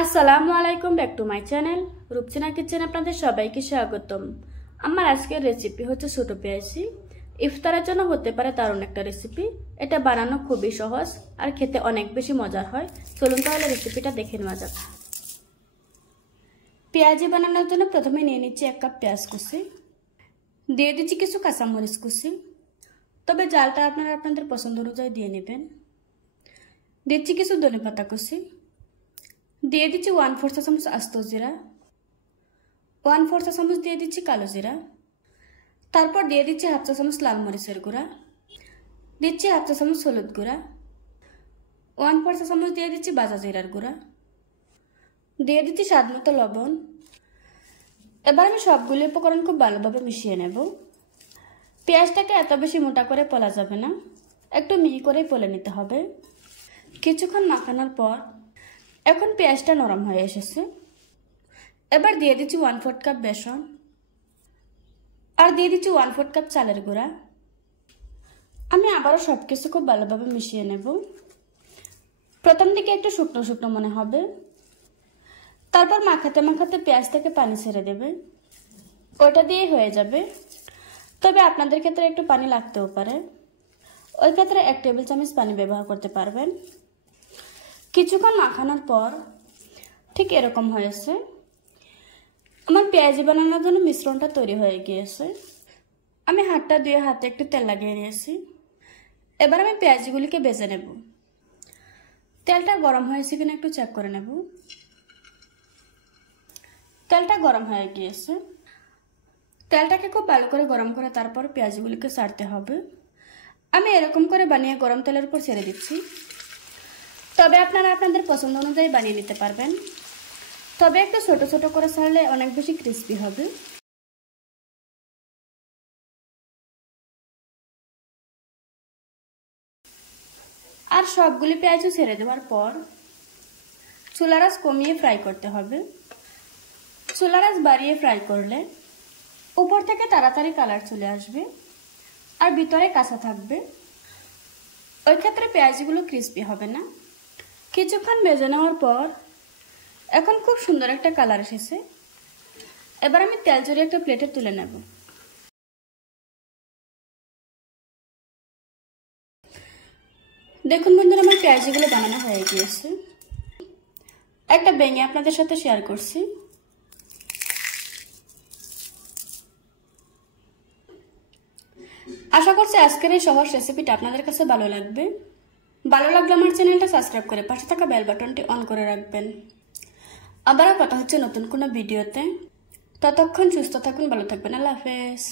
আসসালামু আলাইকুম, back to my channel Rupchina kitchen. আপনাদের সবাইকে স্বাগতম। আমার আজকের রেসিপি হচ্ছে ছোট পেঁয়াজি। ইফতারের জন্য হতে পারে দারুণ একটা রেসিপি। এটা বানানো খুবই সহজ আর খেতে অনেক বেশি মজার হয়। চলুন তাহলে রেসিপিটা দেখে নেওয়া যাক। পেঁয়াজি বানানোর জন্য প্রথমে নিয়ে নিচ্ছি 1 কাপ পেঁয়াজ কুচি, দিয়ে দিচ্ছি কিছু কাঁচামরিচ কুচি, তবে জালটা আপনারা আপনাদের পছন্দ অনুযায়ী দিয়ে নেবেন। দিচ্ছি কিছু ধনেপাতা কুচি, দিয়ে দিচ্ছি 1/4 চা চামচ আস্ত জিরা, 1/4 চা চামচ দিয়ে দিচ্ছি কালো জিরা, তারপর দিয়ে দিচ্ছি 1/2 চা চামচ লাল মরিচের গুঁড়া, দিচ্ছি 1/2 চা চামচ হলুদ গুঁড়া, 1/4 চা চামচ দিয়ে দিচ্ছি ভাজা জিরার গুঁড়া, দিয়ে দিচ্ছি স্বাদ মতো লবণ। এবার আমি সবগুলো উপকরণ খুব ভালোভাবে মিশিয়ে নেব। পেঁয়াজটাকে এত বেশি মোটা করে পোলা যাবে না, একটু মিহি করে পোলে নিতে হবে। কিছুক্ষণ মাখানোর পর এখন পেঁয়াজটা নরম হয়ে এসেছে। এবার দিয়ে দিচ্ছি 1/4 কাপ বেসন আর দিয়ে দিচ্ছি 1/4 কাপ চালের গুঁড়া। আমি আবারও সবকিছু খুব ভালোভাবে মিশিয়ে নেব। প্রথম দিকে একটু শুকনো শুকনো মনে হবে, তারপর মাখাতে মাখাতে পেঁয়াজ থেকে পানি ছেড়ে দেবে, ওটা দিয়ে হয়ে যাবে। তবে আপনাদের ক্ষেত্রে একটু পানি লাগতেও পারে, ওই ক্ষেত্রে 1 টেবিল চামচ পানি ব্যবহার করতে পারবেন। কিছুক্ষণ মাখানোর পর ঠিক এরকম হয়েছে। আমার পেঁয়াজি বানানোর জন্য মিশ্রণটা তৈরি হয়ে গিয়েছে। আমি হাতটা দিয়ে হাতে একটু তেল লাগিয়ে নিয়েছি। এবার আমি পেঁয়াজিগুলিকে ভেজে নেব। তেলটা গরম হয়েছে কিনা একটু চেক করে নেব। তেলটা গরম হয়ে গিয়েছে। তেলটাকে খুব ভালো করে গরম করে তারপর পেঁয়াজিগুলিকে ছাড়তে হবে। আমি এরকম করে বানিয়ে গরম তেলের উপর ছেড়ে দিচ্ছি, তবে আপনারা আপনাদের পছন্দ অনুযায়ী বানিয়ে নিতে পারবেন। তবে একটু ছোট ছোট করে ছাড়লে অনেক বেশি ক্রিস্পি হবে। আর সবগুলি পেঁয়াজও ছেড়ে দেওয়ার পর চুলার আঁচ কমিয়ে ফ্রাই করতে হবে। চুলার আঁচ বাড়িয়ে ফ্রাই করলে উপর থেকে তাড়াতাড়ি কালার চলে আসবে আর ভিতরে কাঁচা থাকবে, ওই ক্ষেত্রে পেঁয়াজগুলো ক্রিস্পি হবে না। কিছুক্ষণ ভেজে নেওয়ার পর এখন খুব সুন্দর একটা কালার এসেছে। এবার আমি তেল ঝরিয়ে একটা প্লেটে তুলে নেব। দেখুন বন্ধুরা, আমার পেঁয়াজিগুলো বানানো হয়ে গিয়েছে। একটা ভেঙে আপনাদের সাথে শেয়ার করছি। আশা করছি আজকের এই সহজ রেসিপিটা আপনাদের কাছে ভালো লাগবে। ভালো লাগলে আমার চ্যানেলটা সাবস্ক্রাইব করে পাশে থাকা বেল বাটনটি অন করে রাখবেন। আবারও কথা হচ্ছে নতুন কোনো ভিডিওতে। ততক্ষণ সুস্থ থাকুন, ভালো থাকবেন। আল্লাহ হাফেজ।